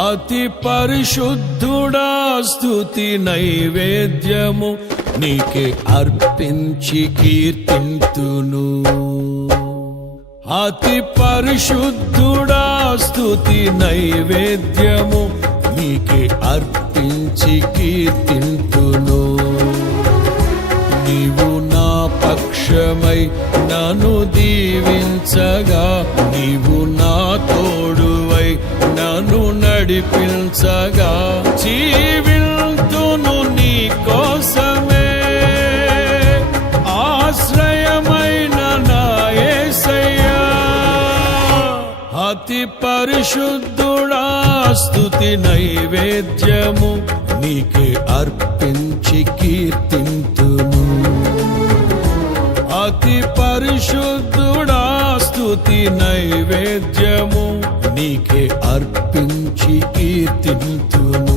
అతి పరిశుద్ధుడా స్థుతి నైవేద్యము నీకే అర్పించి కీర్తింతును. అతి పరిశుద్ధుడా స్థుతి నైవేద్యము నీకే అర్పించి కీర్తింతును. నీవు నా పక్షమై నన్ను దీవించగా నీవు నడిపించగా జీవితును నీ కోసమే. ఆశ్రయమైన నాయసయ్యా అతి పరిశుద్ధుడా స్తుతి నైవేద్యము నీకే అర్పించి కీర్తింతును. అతి పరిశుద్ధుడా స్తుతి నైవేద్యము నీకే అర్పించి కీర్తింతును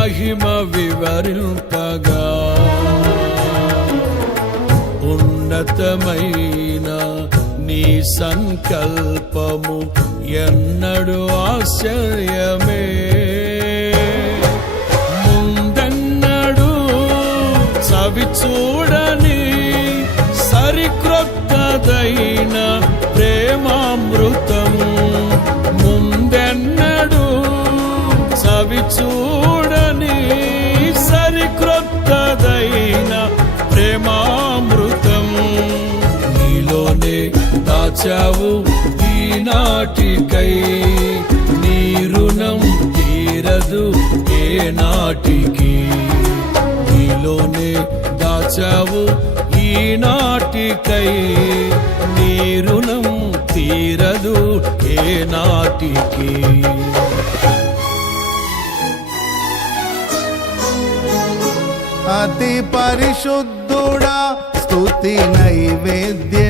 మహిమ వివరింపగా. ఉన్నతమైన నీ సంకల్పము ఎన్నడు ఆశ్చర్యమే ముందన్నడు చవి చూడని సరిక్రొత్తదైన తీర్చావు ఈనాటికై. నీ రుణం తీరదు ఏ నాటికి నీలోనే దాచావు ఈనాటికై. నీ రుణం తీరదు ఏ నాటికి అతి పరిశుద్ధుడా స్తుతి నైవేద్య.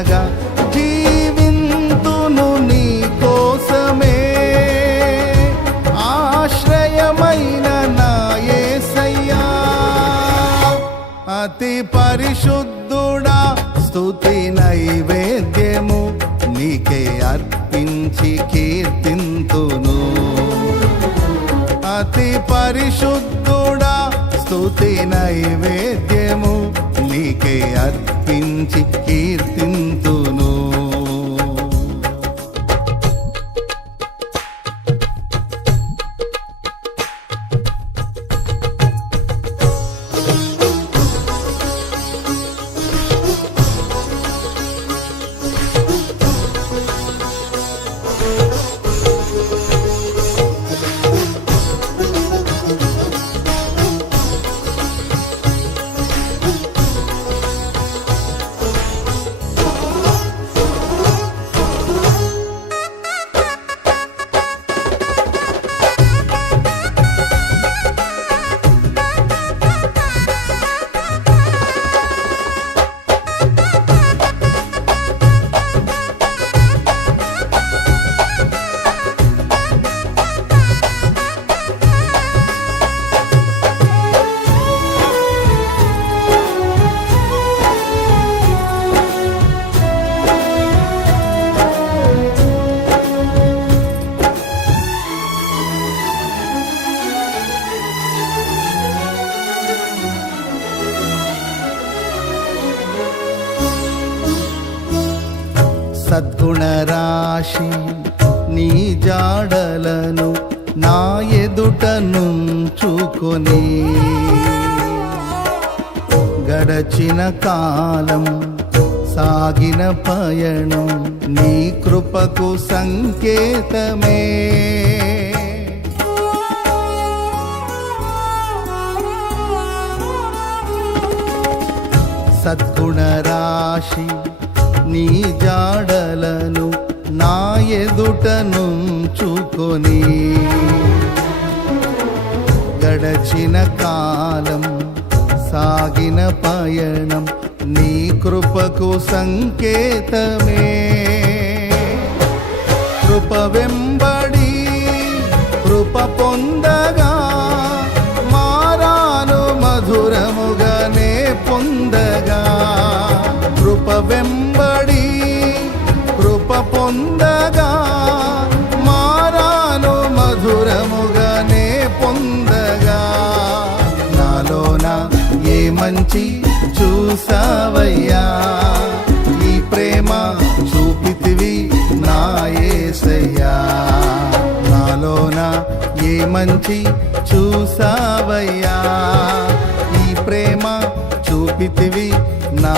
అర్పించి సద్గుణరాశి నీ జాడలను నా ఎదుట నుంచుకొని గడచిన కాలం సాగిన పయణం నీ కృపకు సంకేతమే. సద్గుణరాశి రాశి నీ జాడలను నా ఎదుట నుంచుకొని. గడచిన కాలం సాగిన పయనం నీ కృపకు సంకేతమే. కృప వెంబడి కృప పొందగా మారాను మధురముగానే పొందగా. కృప వెంబడి పొందగా మారాను మధురముగానే పొందగా. నాలోన ఏ మంచి చూసావయ్యా? ఈ ప్రేమ చూపితివి నాయేసయ్యా నాలోన ఏ మంచి చూసావయ్యా? ఈ ప్రేమ చూపితివి నా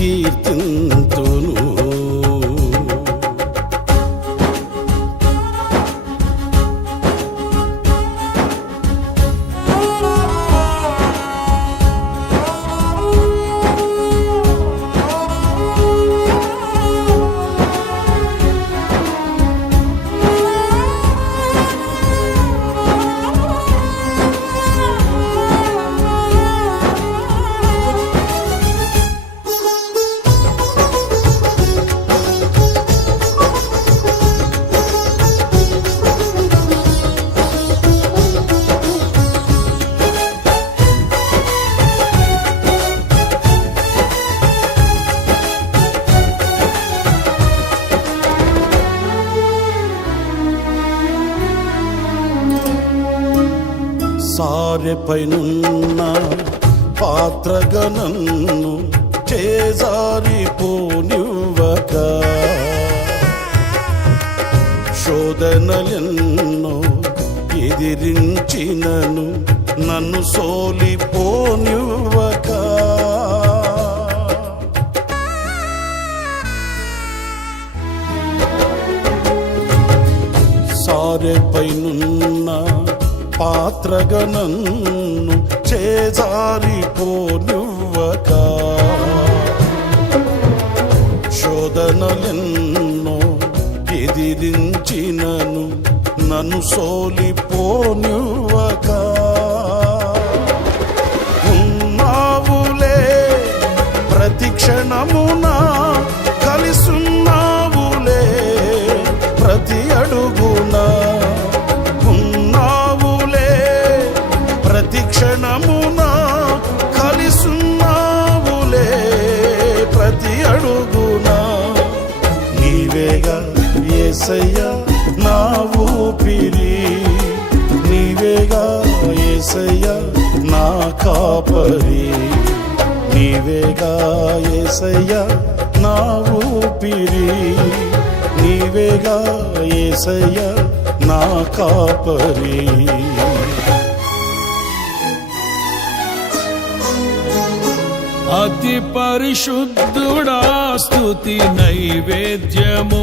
కీర్తింతును. సారెపైనున్న పాత్రగనన్ను చేజారిపోనివ్వక శోధనలెన్నో ఎదిరించినను నన్ను సోలిపోనివ్వక సారెపైనున్న పాత్రగనన్ను చేజారిపోనివ్వక. శోధనలెన్నో ఎదిరించినను నన్ను సోలిపోనివ్వక ఏసయ్యా నా ఊపిరి నీవేగా ఏసయ్యా నా కాపరి నీవేగా ఏసయ్యా నా ఊపిరి నీవేగా ఏసయ్యా నా కాపరి. అతి పరిశుద్ధుడా స్తుతి నైవేద్యము.